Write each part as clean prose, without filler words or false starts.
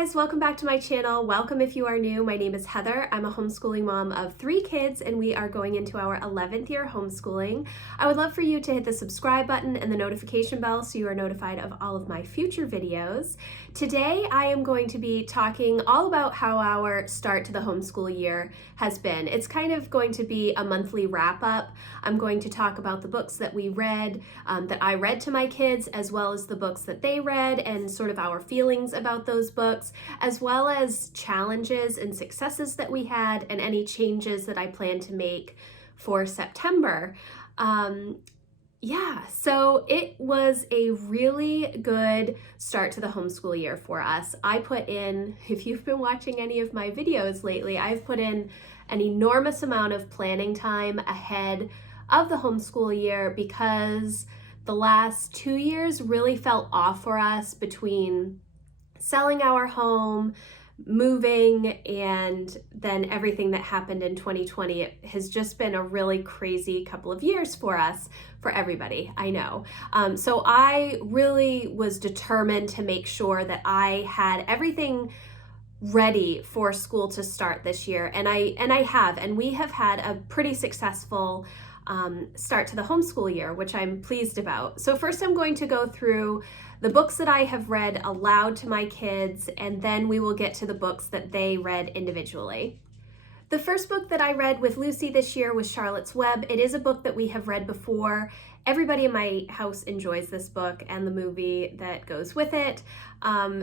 guys, welcome back to my channel. Welcome if you are new. My name is Heather. I'm a homeschooling mom of 3 kids and we are going into our 11th year homeschooling. I would love for you to hit the subscribe button and the notification bell so you are notified of all of my future videos. Today I am going to be talking all about how our start to the homeschool year has been. It's kind of going to be a monthly wrap up. I'm going to talk about the books that we read, that I read to my kids, as well as the books that they read and sort of our feelings about those books, as well as challenges and successes that we had and any changes that I plan to make for September. So it was a really good start to the homeschool year for us. I put in, if you've been watching any of my videos lately, I've put in an enormous amount of planning time ahead of the homeschool year because the last 2 years really felt off for us between selling our home, moving, and then everything that happened in 2020. It has just been a really crazy couple of years for us, for everybody, I know. So I really was determined to make sure that I had everything ready for school to start this year, and I have, and we have had a pretty successful start to the homeschool year, which I'm pleased about. So first I'm going to go through the books that I have read aloud to my kids, and then we will get to the books that they read individually. The first book that I read with Lucy this year was Charlotte's Web. It is a book that we have read before. Everybody in my house enjoys this book and the movie that goes with it.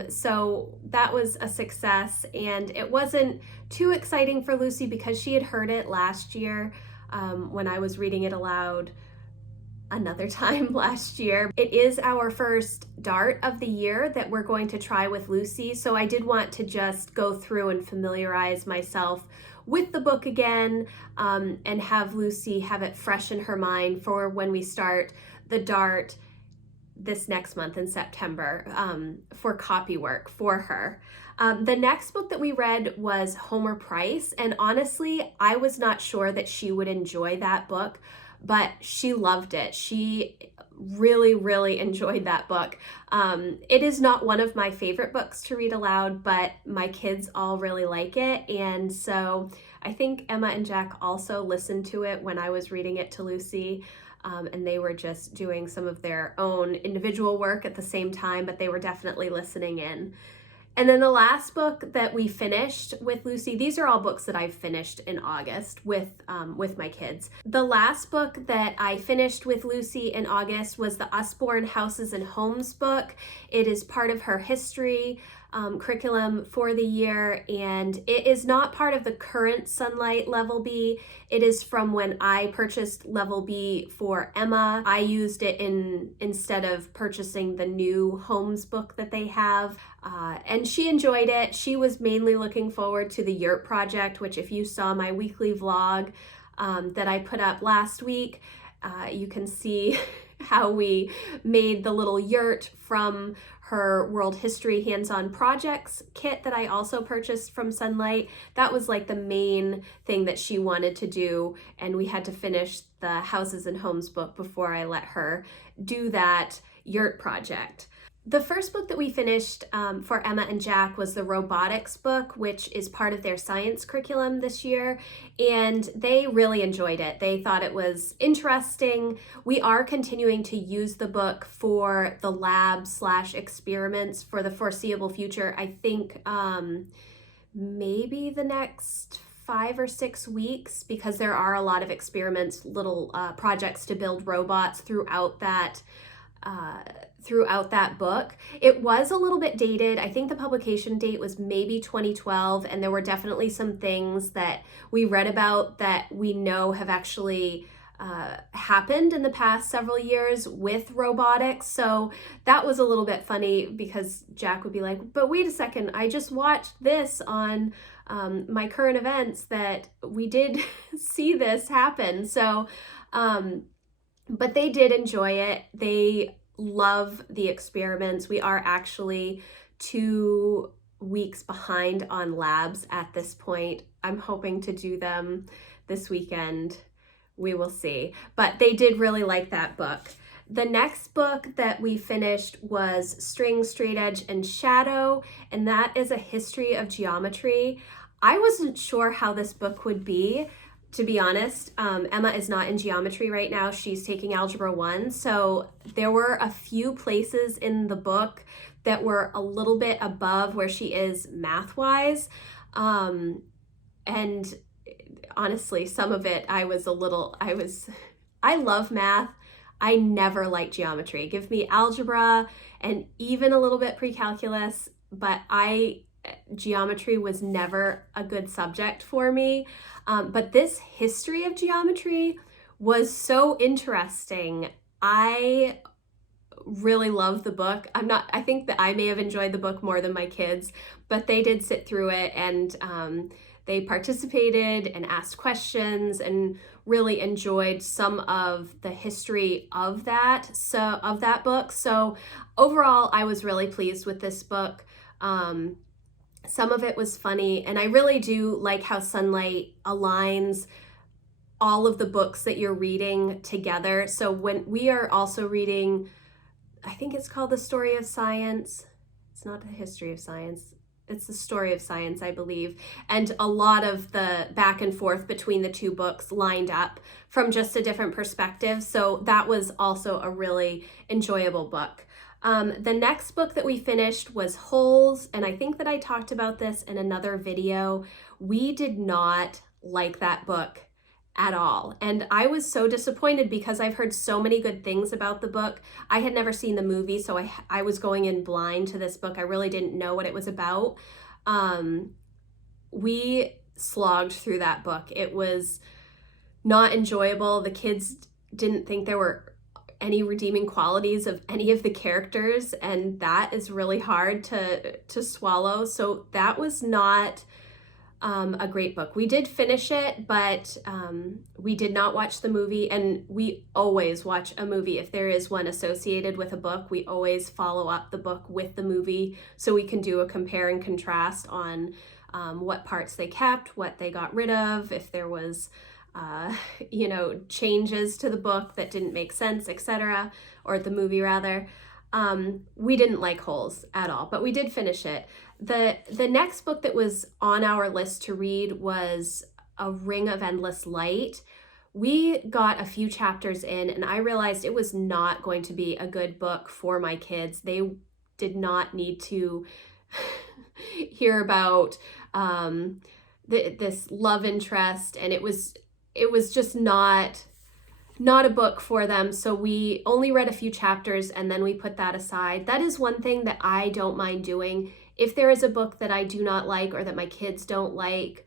So that was a success, and it wasn't too exciting for Lucy because she had heard it last year when I was reading it aloud another time last year. It is our first DART of the year that we're going to try with Lucy, so I did want to just go through and familiarize myself with the book again, and have Lucy have it fresh in her mind for when we start the DART this next month in September, for copy work for her. The next book that we read was Homer Price, and honestly, I was not sure that she would enjoy that book, but she loved it. She really enjoyed that book. It is not one of my favorite books to read aloud, but my kids all really like it, and so I think Emma and Jack also listened to it when I was reading it to Lucy. And they were just doing some of their own individual work at the same time, but they were definitely listening in. And then the last book that we finished with Lucy, these are all books that I've finished in August with my kids. The last book that I finished with Lucy in August was the Usborne Houses and Homes book. It is part of her history curriculum for the year, and it is not part of the current Sunlight Level B. It is from when I purchased Level B for Emma. I used it instead of purchasing the new Homes book that they have, and she enjoyed it. She was mainly looking forward to the yurt project, which if you saw my weekly vlog that I put up last week, you can see how we made the little yurt from her World History Hands-On Projects kit that I also purchased from Sunlight. That was like the main thing that she wanted to do, and we had to finish the Houses and Homes book before I let her do that yurt project. The first book that we finished for Emma and Jack was the robotics book, which is part of their science curriculum this year, and they really enjoyed it. They thought it was interesting. We are continuing to use the book for the lab/experiments for the foreseeable future. I think maybe the next 5 or 6 weeks, because there are a lot of experiments, little projects to build robots throughout that book. It was a little bit dated. I think the publication date was maybe 2012, and there were definitely some things that we read about that we know have actually happened in the past several years with robotics. So that was a little bit funny because Jack would be like, but wait a second, I just watched this on my current events that we did see this happen. So but they did enjoy it. They love the experiments. We are actually 2 weeks behind on labs at this point. I'm hoping to do them this weekend. We will see. But they did really like that book. The next book that we finished was String, Straight Edge, and Shadow, and that is a history of geometry. I wasn't sure how this book would be, to be honest. Emma is not in geometry right now. She's taking Algebra 1, so there were a few places in the book that were a little bit above where she is math-wise. And honestly, some of it I love math. I never liked geometry. Give me algebra and even a little bit pre-calculus, but geometry was never a good subject for me. But this history of geometry was so interesting. I really love the book. I think that I may have enjoyed the book more than my kids, but they did sit through it, and they participated and asked questions and really enjoyed some of the history of that book. So overall, I was really pleased with this book. Some of it was funny, and I really do like how Sunlight aligns all of the books that you're reading together. So when we are also reading, I think it's called The Story of Science. It's not the History of Science. It's The Story of Science, I believe. And a lot of the back and forth between the two books lined up from just a different perspective. So that was also a really enjoyable book. The next book that we finished was Holes, and I think that I talked about this in another video. We did not like that book at all, and I was so disappointed because I've heard so many good things about the book. I had never seen the movie, so I was going in blind to this book. I really didn't know what it was about. We slogged through that book. It was not enjoyable. The kids didn't think there were any redeeming qualities of any of the characters, and that is really hard to swallow. So that was not a great book. We did finish it, but we did not watch the movie, and we always watch a movie. If there is one associated with a book, we always follow up the book with the movie so we can do a compare and contrast on what parts they kept, what they got rid of, if there was changes to the book that didn't make sense, etc., or the movie rather. We didn't like Holes at all, but we did finish it. The next book that was on our list to read was A Ring of Endless Light. We got a few chapters in, and I realized it was not going to be a good book for my kids. They did not need to hear about this love interest, and it was just not a book for them. So we only read a few chapters, and then we put that aside. That is one thing that I don't mind doing. If there is a book that I do not like or that my kids don't like,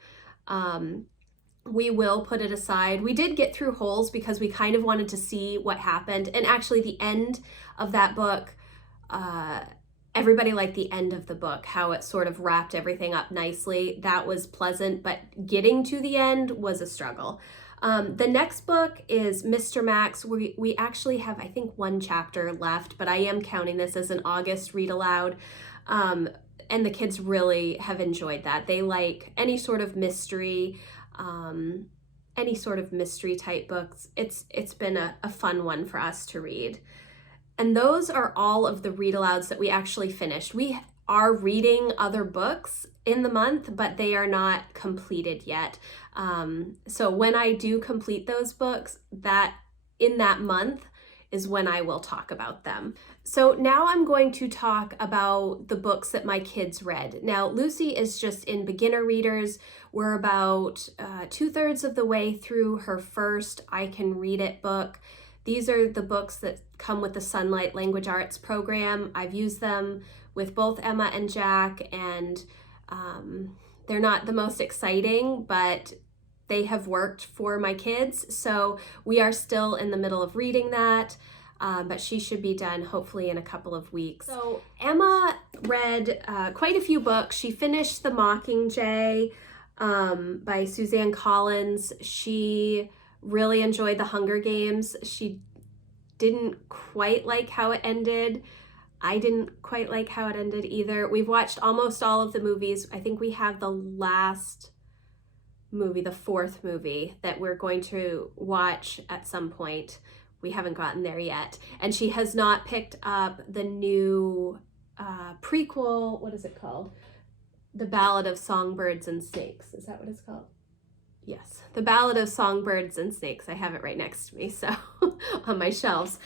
we will put it aside. We did get through Holes because we kind of wanted to see what happened. And actually the end of that book, everybody liked the end of the book, how it sort of wrapped everything up nicely. That was pleasant, but getting to the end was a struggle. The next book is Mr. Max. We actually have, I think, one chapter left, but I am counting this as an August read aloud. And the kids really have enjoyed that. They like any sort of mystery type books. It's been a fun one for us to read. And those are all of the read alouds that we actually finished. We are reading other books in the month, but they are not completed yet. So when I do complete those books, that in that month is when I will talk about them. So now I'm going to talk about the books that my kids read. Now, Lucy is just in beginner readers. We're about 2/3 of the way through her first I Can Read It book. These are the books that come with the Sunlight Language Arts program. I've used them with both Emma and Jack, and they're not the most exciting, but they have worked for my kids. So we are still in the middle of reading that, but she should be done hopefully in a couple of weeks. So Emma read quite a few books. She finished The Mockingjay by Suzanne Collins. She really enjoyed The Hunger Games. She didn't quite like how it ended. I didn't quite like how it ended either. We've watched almost all of the movies. I think we have the last movie, the fourth movie, that we're going to watch at some point. we haven't gotten there yet. And she has not picked up the new prequel. What is it called? The Ballad of Songbirds and Snakes. Is that what it's called? Yes, The Ballad of Songbirds and Snakes. I have it right next to me, so on my shelves.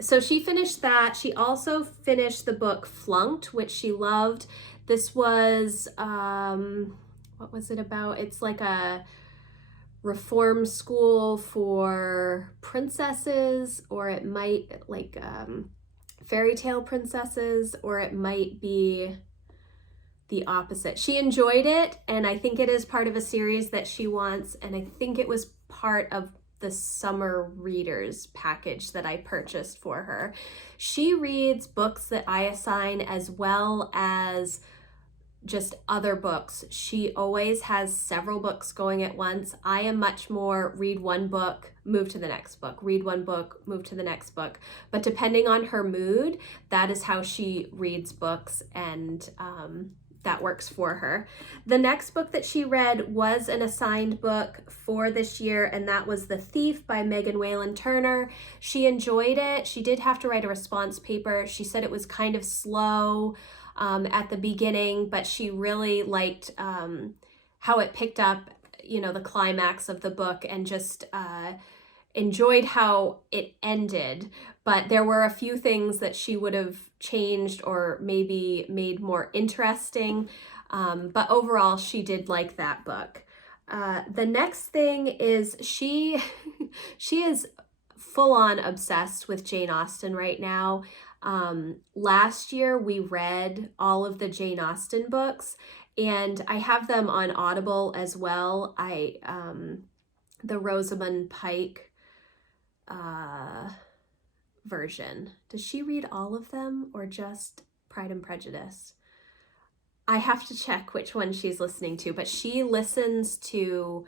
So she finished that. She also finished the book Flunked, which she loved. This was, what was it about? It's like a reform school for princesses, or it might like fairy tale princesses, or it might be the opposite. She enjoyed it, and I think it is part of a series that she wants, and I think it was part of the summer readers package that I purchased for her. She reads books that I assign as well as just other books. She always has several books going at once. I am much more read one book, move to the next book, read one book, move to the next book. But depending on her mood, that is how she reads books, and that works for her. The next book that she read was an assigned book for this year, and that was The Thief by Megan Whalen Turner. She enjoyed it. She did have to write a response paper. She said it was kind of slow at the beginning, but she really liked how it picked up, you know, the climax of the book, and just enjoyed how it ended. But there were a few things that she would have changed or maybe made more interesting. But overall, she did like that book. The next thing is she is full on obsessed with Jane Austen right now. Last year we read all of the Jane Austen books, and I have them on Audible as well. The Rosamund Pike version. Does she read all of them or just Pride and Prejudice? I have to check which one she's listening to, but she listens to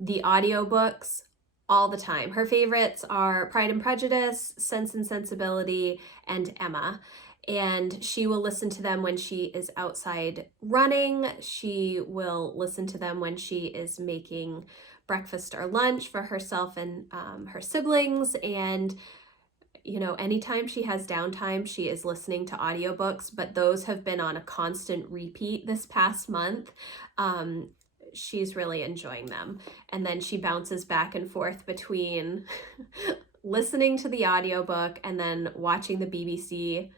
the audiobooks all the time. Her favorites are Pride and Prejudice, Sense and Sensibility, and Emma. And she will listen to them when she is outside running. She will listen to them when she is making breakfast or lunch for herself and her siblings. And, you know, anytime she has downtime, she is listening to audiobooks, but those have been on a constant repeat this past month. She's really enjoying them. And then she bounces back and forth between listening to the audiobook and then watching the BBC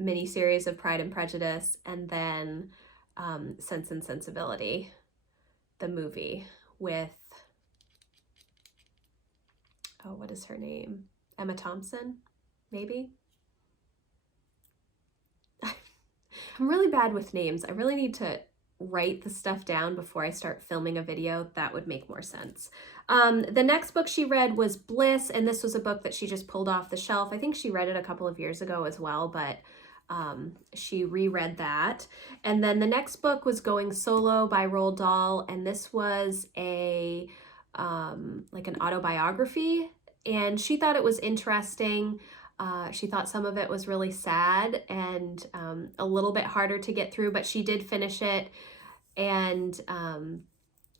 miniseries of Pride and Prejudice, and then Sense and Sensibility, the movie with, oh, what is her name? Emma Thompson, maybe? I'm really bad with names. I really need to write the stuff down before I start filming a video. That would make more sense. The next book she read was Bliss, and this was a book that she just pulled off the shelf. I think she read it a couple of years ago as well, but she reread that. And then the next book was Going Solo by Roald Dahl, and this was a like an autobiography, and she thought it was interesting. She thought some of it was really sad and a little bit harder to get through, but she did finish it and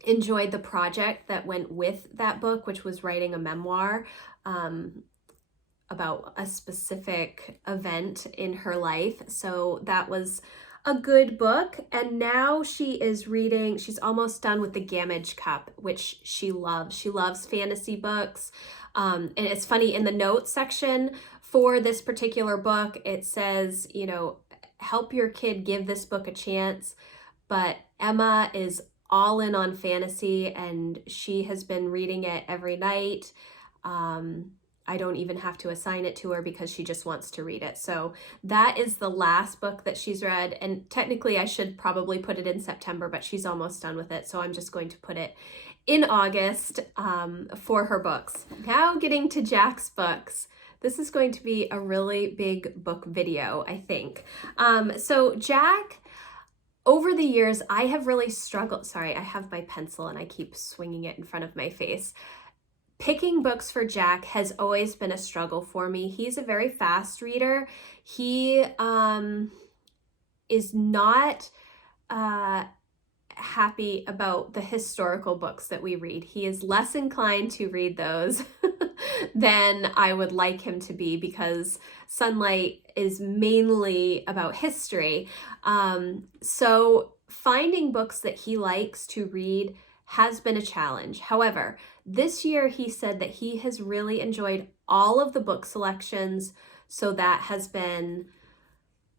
enjoyed the project that went with that book, which was writing a memoir about a specific event in her life. So that was a good book. And now she is reading, she's almost done with The Gamage Cup, which she loves. She loves fantasy books. And it's funny, in the notes section for this particular book, it says, you know, help your kid give this book a chance. But Emma is all in on fantasy, and she has been reading it every night. I don't even have to assign it to her because she just wants to read it. So that is the last book that she's read. And technically I should probably put it in September, but she's almost done with it. So I'm just going to put it in August for her books. Now getting to Jack's books. This is going to be a really big book video, I think. So Jack, over the years, I have really struggled. Sorry, I have my pencil and I keep swinging it in front of my face. Picking books for Jack has always been a struggle for me. He's a very fast reader. He is not happy about the historical books that we read. He is less inclined to read those than I would like him to be, because Sunlight is mainly about history. So finding books that he likes to read has been a challenge. However, this year he said that he has really enjoyed all of the book selections, so that has been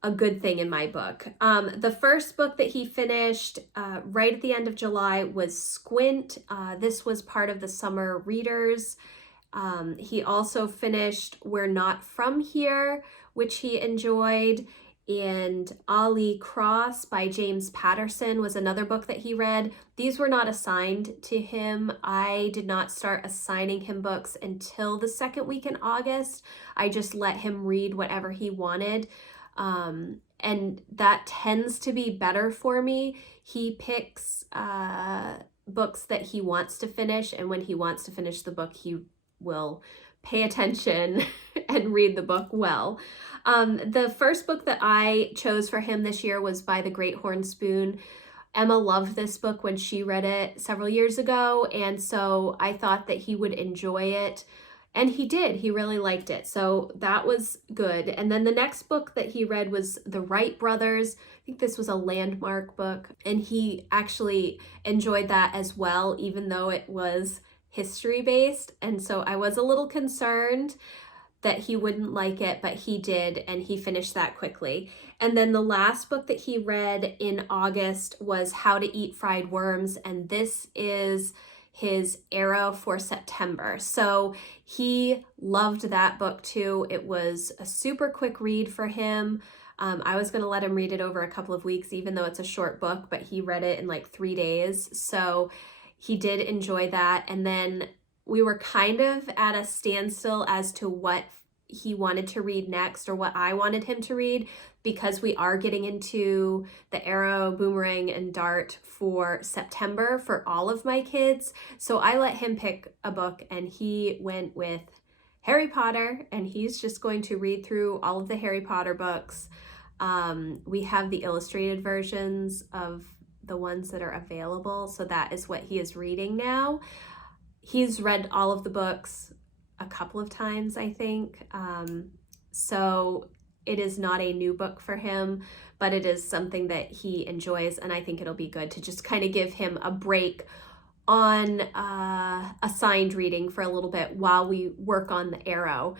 a good thing in my book. The first book that he finished right at the end of July was Squint. This was part of the summer readers. He also finished We're Not From Here, which he enjoyed, and Ali Cross by James Patterson was another book that he read. These were not assigned to him. I did not start assigning him books until the second week in August. I just let him read whatever he wanted. And that tends to be better for me. He picks books that he wants to finish, and when he wants to finish the book, he will pay attention and read the book well. The first book that I chose for him this year was By the Great Horn Spoon. Emma loved this book when she read it several years ago, and so I thought that he would enjoy it. And he did. He really liked it. So that was good. And then the next book that he read was The Wright Brothers. I think this was a landmark book. And he actually enjoyed that as well, even though it was history based. And so I was a little concerned that he wouldn't like it, but he did, and he finished that quickly. And then the last book that he read in August was How to Eat Fried Worms. And this is his arrow for September. So he loved that book too. It was a super quick read for him. I was going to let him read it over a couple of weeks, even though it's a short book, but he read it in like 3 days. So he did enjoy that. And then we were kind of at a standstill as to what he wanted to read next, or what I wanted him to read, because we are getting into the arrow, boomerang, and dart for September for all of my kids. So I let him pick a book, and he went with Harry Potter, and he's just going to read through all of the Harry Potter books. We have the illustrated versions of the ones that are available, so that is what he is reading now. He's read all of the books a couple of times, I think. So it is not a new book for him, but it is something that he enjoys, and I think it'll be good to just kind of give him a break on assigned reading for a little bit while we work on the arrow,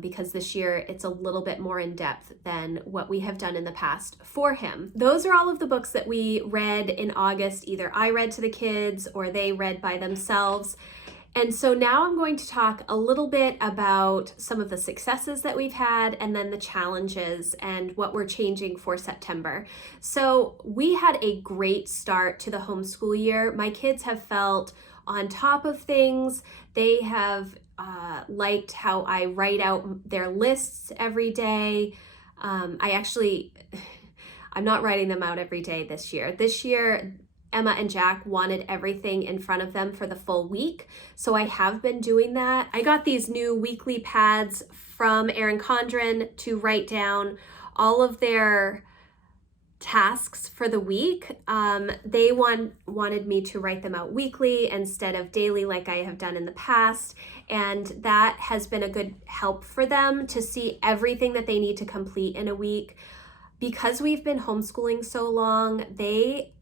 because this year it's a little bit more in depth than what we have done in the past for him. Those are all of the books that we read in August. Either I read to the kids or they read by themselves. And so now I'm going to talk a little bit about some of the successes that we've had, and then the challenges and what we're changing for September. So we had a great start to the homeschool year. My kids have felt on top of things. They have liked how I write out their lists every day. I'm not writing them out every day this year. This year, Emma and Jack wanted everything in front of them for the full week, so I have been doing that. I got these new weekly pads from Erin Condren to write down all of their tasks for the week. They wanted me to write them out weekly instead of daily like I have done in the past, and that has been a good help for them to see everything that they need to complete in a week. Because we've been homeschooling so long, they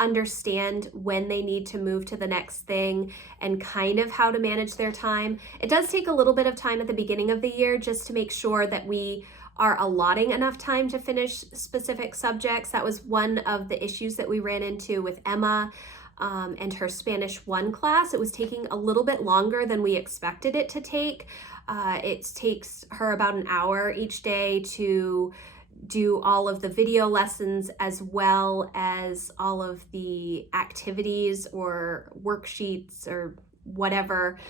understand when they need to move to the next thing and kind of how to manage their time. It does take a little bit of time at the beginning of the year just to make sure that we are allotting enough time to finish specific subjects. That was one of the issues that we ran into with Emma and her Spanish 1 class. It was taking a little bit longer than we expected it to take. It takes her about an hour each day to do all of the video lessons as well as all of the activities or worksheets or whatever,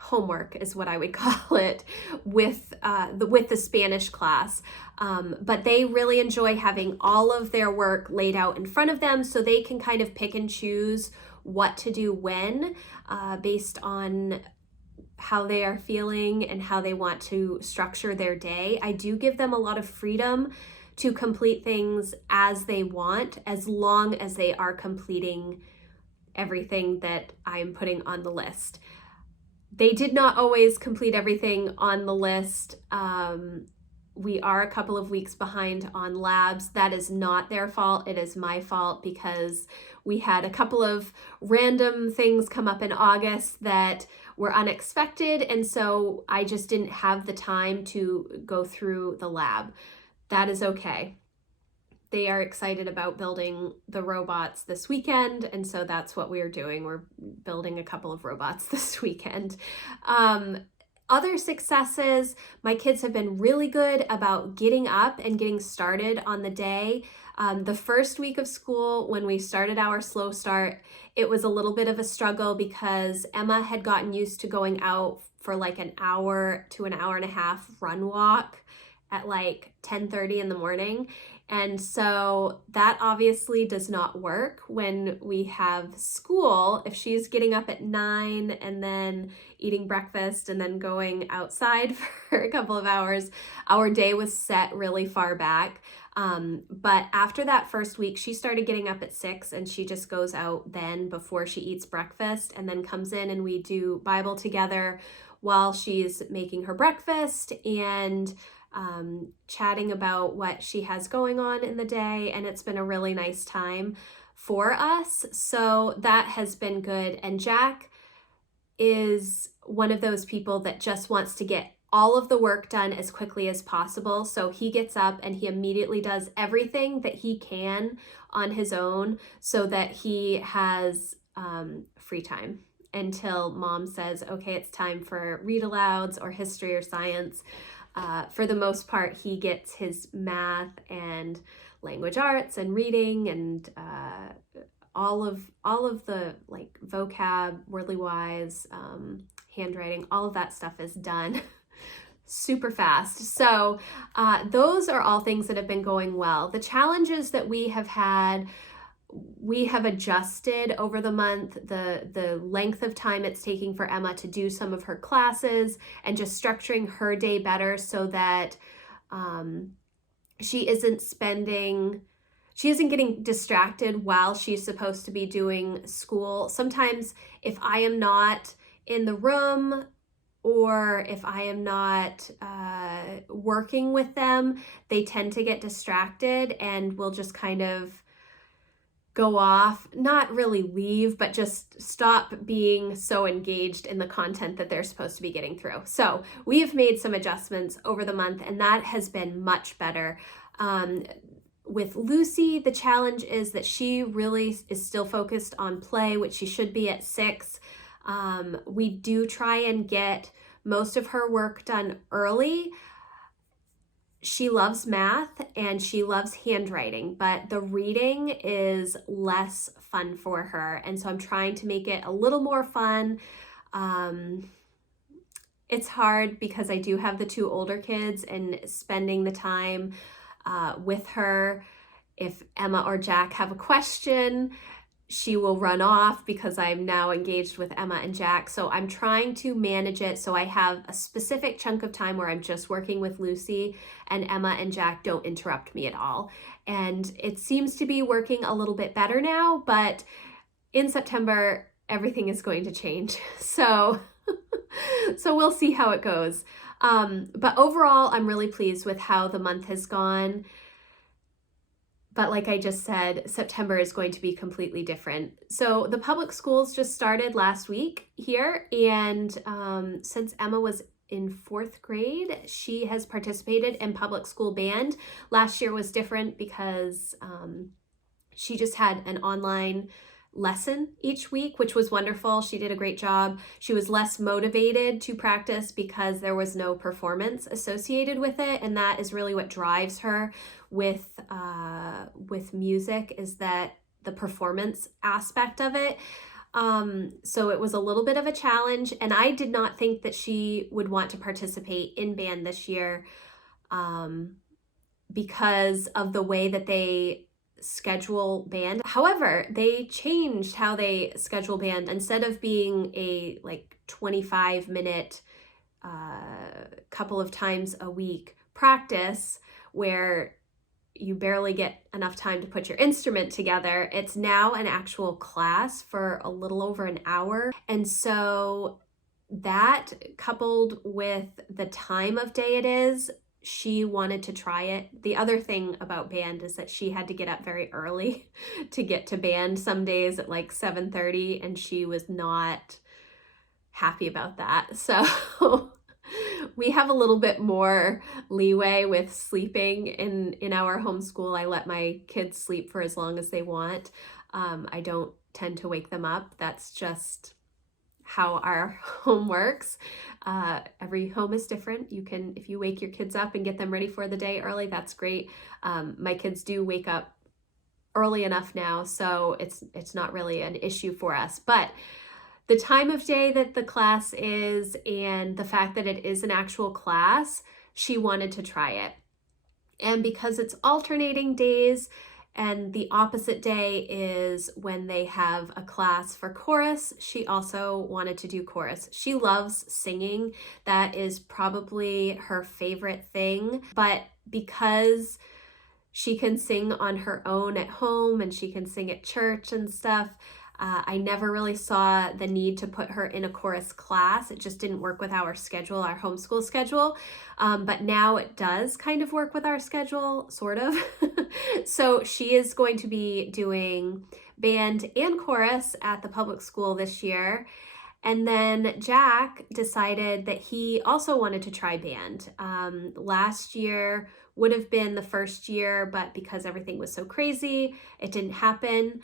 homework is what I would call it, with the Spanish class. But they really enjoy having all of their work laid out in front of them, so they can kind of pick and choose what to do when, based on how they are feeling and how they want to structure their day. I do give them a lot of freedom to complete things as they want, as long as they are completing everything that I'm putting on the list. They did not always complete everything on the list. We are a couple of weeks behind on labs. That is not their fault. It is my fault because we had a couple of random things come up in August that were unexpected. And so I just didn't have the time to go through the lab. That is okay. They are excited about building the robots this weekend, and so that's what we are doing. We're building a couple of robots this weekend. Other successes, my kids have been really good about getting up and getting started on the day. The first week of school, when we started our slow start, it was a little bit of a struggle because Emma had gotten used to going out for like an hour to an hour and a half run walk at like 10:30 in the morning. And so that obviously does not work when we have school. If she's getting up at 9 and then eating breakfast and then going outside for a couple of hours, our day was set really far back. But after that first week, she started getting up at 6 and she just goes out then before she eats breakfast and then comes in and we do Bible together while she's making her breakfast and chatting about what she has going on in the day, and it's been a really nice time for us. So that has been good. And Jack is one of those people that just wants to get all of the work done as quickly as possible. So he gets up and he immediately does everything that he can on his own so that he has free time until mom says, okay, it's time for read alouds or history or science. For the most part, he gets his math and language arts and reading and all of the like vocab, wordly wise, handwriting, all of that stuff is done super fast. So those are all things that have been going well. The challenges that we have had, we have adjusted over the month, the length of time it's taking for Emma to do some of her classes and just structuring her day better so that she isn't getting distracted while she's supposed to be doing school. Sometimes if I am not in the room or if I am not working with them, they tend to get distracted and will just kind of go off, not really leave, but just stop being so engaged in the content that they're supposed to be getting through. So we have made some adjustments over the month and that has been much better. With Lucy, the challenge is that she really is still focused on play, which she should be at 6. We do try and get most of her work done early. She loves math and she loves handwriting, but the reading is less fun for her. And so I'm trying to make it a little more fun. It's hard because I do have the 2 older kids and spending the time with her. If Emma or Jack have a question, she will run off because I'm now engaged with Emma and Jack. So I'm trying to manage it so I have a specific chunk of time where I'm just working with Lucy and Emma and Jack don't interrupt me at all. And it seems to be working a little bit better now, but in September, everything is going to change. So we'll see how it goes. But overall, I'm really pleased with how the month has gone. But like I just said, September is going to be completely different. So the public schools just started last week here. And since Emma was in 4th grade, she has participated in public school band. Last year was different because she just had an online lesson each week, which was wonderful. She did a great job. She was less motivated to practice because there was no performance associated with it. And that is really what drives her with music, is that the performance aspect of it. So it was a little bit of a challenge, and I did not think that she would want to participate in band this year because of the way that they schedule band. However, they changed how they schedule band. Instead of being a like 25-minute couple of times a week practice where you barely get enough time to put your instrument together, it's now an actual class for a little over an hour. And so that coupled with the time of day it is, she wanted to try it. The other thing about band is that she had to get up very early to get to band some days at like 7:30, and she was not happy about that. So we have a little bit more leeway with sleeping in our homeschool. I let my kids sleep for as long as they want. I don't tend to wake them up. That's just how our home works. Every home is different. You can, if you wake your kids up and get them ready for the day early, that's great. My kids do wake up early enough now, so it's not really an issue for us. But the time of day that the class is and the fact that it is an actual class, she wanted to try it. And because it's alternating days, and the opposite day is when they have a class for chorus, she also wanted to do chorus. She loves singing. That is probably her favorite thing. But because she can sing on her own at home and she can sing at church and stuff, I never really saw the need to put her in a chorus class. It just didn't work with our schedule, our homeschool schedule. But now it does kind of work with our schedule, sort of. So she is going to be doing band and chorus at the public school this year. And then Jack decided that he also wanted to try band. Last year would have been the first year, but because everything was so crazy, it didn't happen.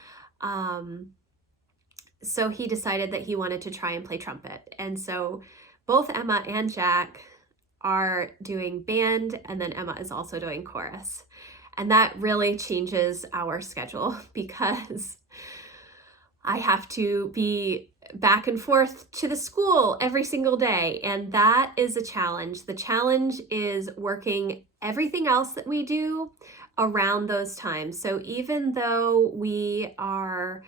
So he decided that he wanted to try and play trumpet. And so both Emma and Jack are doing band, and then Emma is also doing chorus. And that really changes our schedule because I have to be back and forth to the school every single day, and that is a challenge. The challenge is working everything else that we do around those times. So even though we are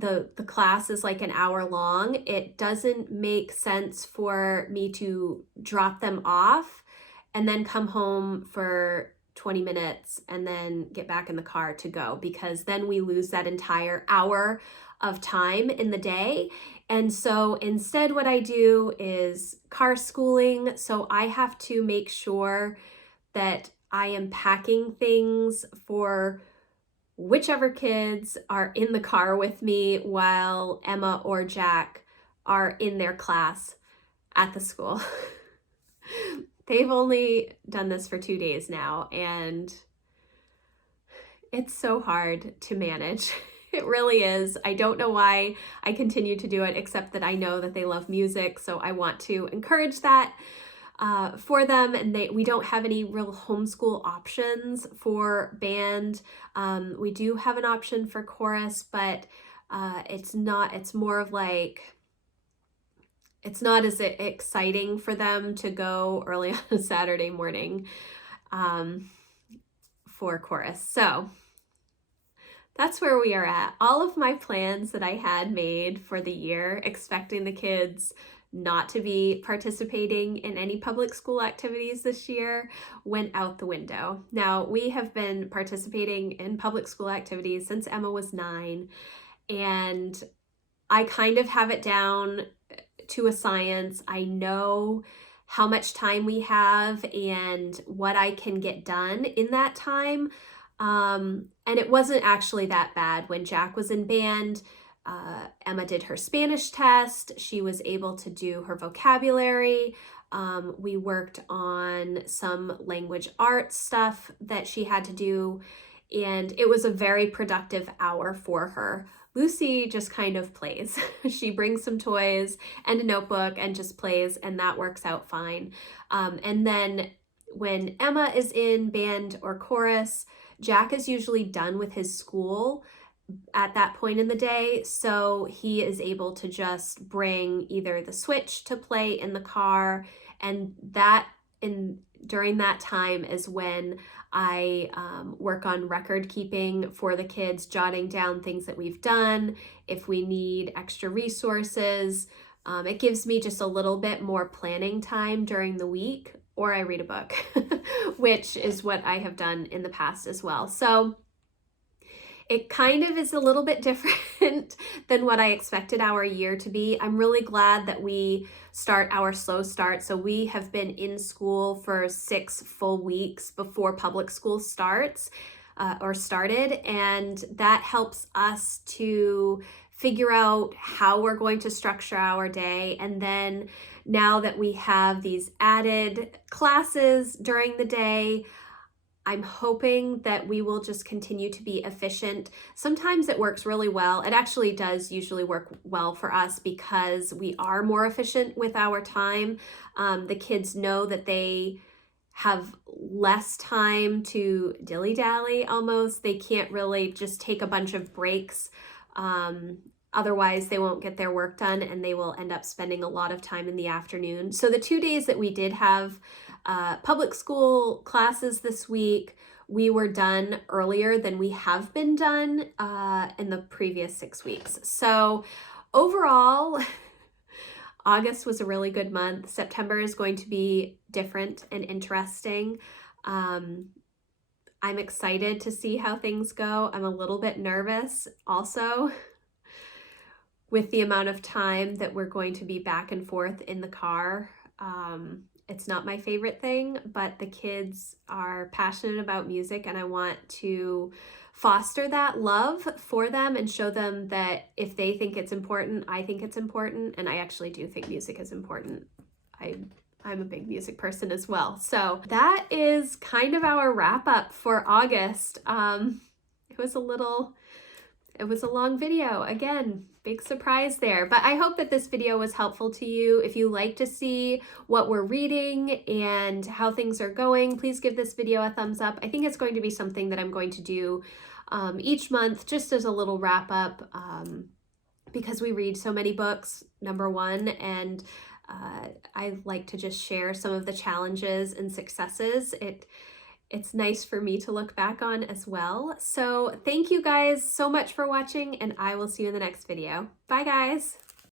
the class is like an hour long, it doesn't make sense for me to drop them off and then come home for 20 minutes and then get back in the car to go, because then we lose that entire hour of time in the day. And so instead what I do is car schooling. So I have to make sure that I am packing things for whichever kids are in the car with me while Emma or Jack are in their class at the school. They've only done this for 2 days now, and it's so hard to manage. It really is. I don't know why I continue to do it, except that I know that they love music, so I want to encourage that for them. And we don't have any real homeschool options for band. We do have an option for chorus, but it's more of like, it's not as exciting for them to go early on a Saturday morning for chorus. So that's where we are at. All of my plans that I had made for the year, expecting the kids not to be participating in any public school activities this year, went out the window. Now, we have been participating in public school activities since Emma was 9, and I kind of have it down to a science. I know how much time we have and what I can get done in that time. And it wasn't actually that bad. When Jack was in band, Emma did her Spanish test. She was able to do her vocabulary. We worked on some language arts stuff that she had to do, and it was a very productive hour for her. Lucy just kind of plays. She brings some toys and a notebook and just plays, and that works out fine. And then when Emma is in band or chorus, Jack is usually done with his school at that point in the day, so he is able to just bring either the Switch to play in the car, and during that time is when I work on record keeping for the kids, jotting down things that we've done, if we need extra resources. It gives me just a little bit more planning time during the week, or I read a book, which is what I have done in the past as well. So It kind of is a little bit different than what I expected our year to be. I'm really glad that we start our slow start. So we have been in school for 6 full weeks before public school starts or started, and that helps us to figure out how we're going to structure our day. And then now that we have these added classes during the day, I'm hoping that we will just continue to be efficient. Sometimes it works really well. It actually does usually work well for us because we are more efficient with our time. The kids know that they have less time to dilly-dally almost. They can't really just take a bunch of breaks. Otherwise, they won't get their work done and they will end up spending a lot of time in the afternoon. So the 2 days that we did have public school classes this week, we were done earlier than we have been done in the previous 6 weeks. So overall, August was a really good month. September is going to be different and interesting. I'm excited to see how things go. I'm a little bit nervous also with the amount of time that we're going to be back and forth in the car. It's not my favorite thing, but the kids are passionate about music and I want to foster that love for them and show them that if they think it's important, I think it's important, and I actually do think music is important. I'm a big music person as well. So that is kind of our wrap up for August. It was a long video. Again, big surprise there, but I hope that this video was helpful to you. If you like to see what we're reading and how things are going, please give this video a thumbs up. I think it's going to be something that I'm going to do each month just as a little wrap up because we read so many books, number one, and I like to just share some of the challenges and successes. It's nice for me to look back on as well. So thank you guys so much for watching, and I will see you in the next video. Bye guys.